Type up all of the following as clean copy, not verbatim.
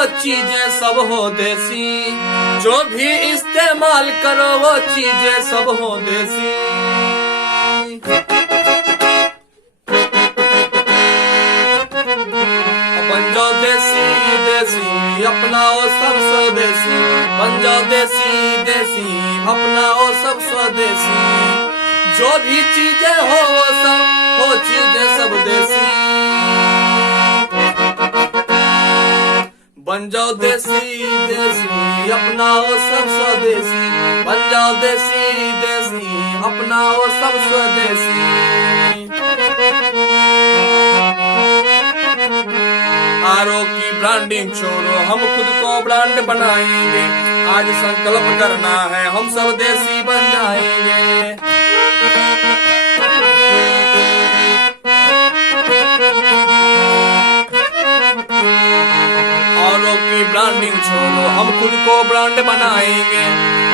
वो चीजें सब हो देसी, जो भी इस्तेमाल करो वो चीजें सब हो देसी। बन जाओ देसी देसी अपनाओ सब स्वदेशी, बन जाओ देसी देसी अपनाओ सब स्वदेशी, जो भी चीजें हो वो सब हो चीजें सब देसी। बन जाओ देसी देसी अपनाओ सब स्वदेशी, बन जाओ देसी देसी अपनाओ सब स्वदेशी। आरओ की ब्रांडिंग छोड़ो हम खुद को ब्रांड बनाएंगे, आज संकल्प करना है हम सब देसी बन जाएंगे। आरओ की ब्रांडिंग छोड़ो हम खुद को ब्रांड बनाएंगे,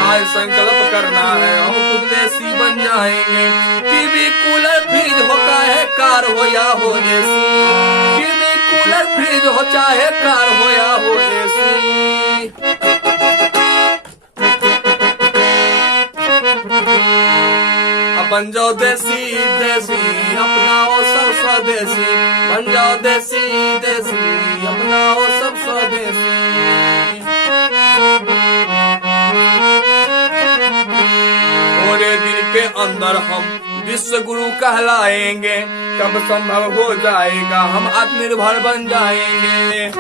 आज संकल्प करना है हम खुद देसी बन जाएंगे। टीवी कूलर फ्रिज हो चाहे कार हो या हो एसी, टीवी कूलर फ्रिज हो चाहे कार हो या हो एसी। अब बन जाओ देसी देसी अपनाओ सब स्वदेशी, बन जाओ देसी देसी अपनाओ सब स्वदेशी। थोड़े दिन के अंदर हम विश्व गुरु कहलाएंगे, तब संभव हो जाएगा हम आत्मनिर्भर बन जाएंगे।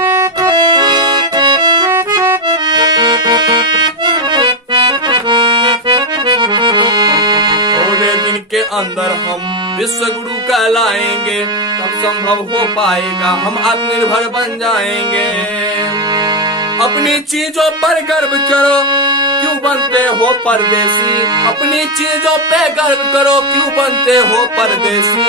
थोड़े दिन के अंदर हम विश्व गुरु कहलाएंगे, तब संभव हो पाएगा हम आत्मनिर्भर बन जाएंगे। अपनी चीजों पर गर्व करो क्यों बनते हो परदेसी, अपनी चीजों पे गर्व करो क्यों बनते हो परदेसी।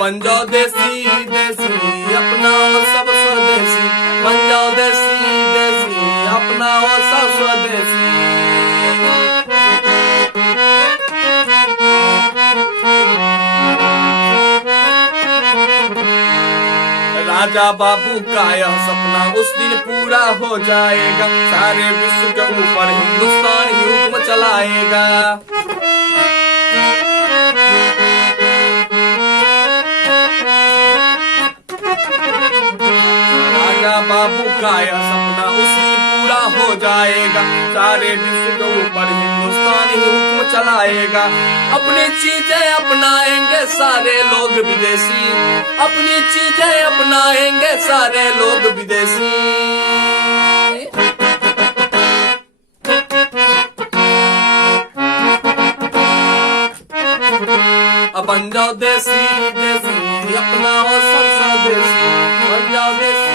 बन जाओ देसी देसी अपनाओ सब स्वदेशी, बन जाओ देसी देसी अपनाओ सब स्वदेशी। राजा बाबू का यह सपना उस दिन पूरा हो जाएगा, सारे विश्व के ऊपर हिंदुस्तान ही हुक्म चलाएगा। राजा बाबू का यह सपना उस दिन पूरा हो जाएगा, सारे विश्व के ऊपर हिंदुस्तान ही हुक्म चलाएगा। अपनी चीजें अपनाएंगे सारे लोग विदेशी, अपनी चीजें अपनाएंगे सारे लोग विदेशी। अब बन जाओ देसी देसी अपनाओ सब स्वदेशी, बन जाओ देसी